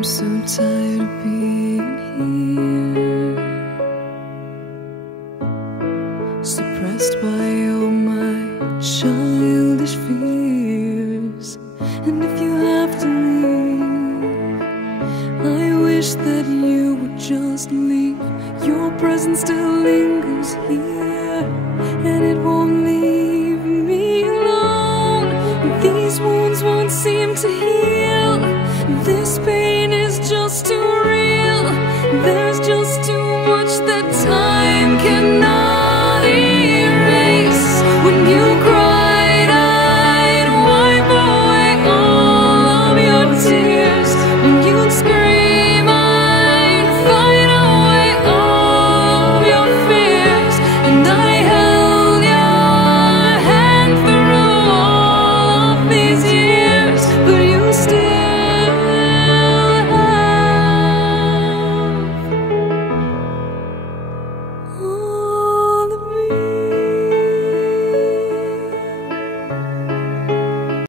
I'm so tired of being here, suppressed by all my childish fears. And if you have to leave, I wish that you would just leave. Your presence still lingers here, and it won't leave me alone. These wounds won't seem to heal. This pain is just too real. There's just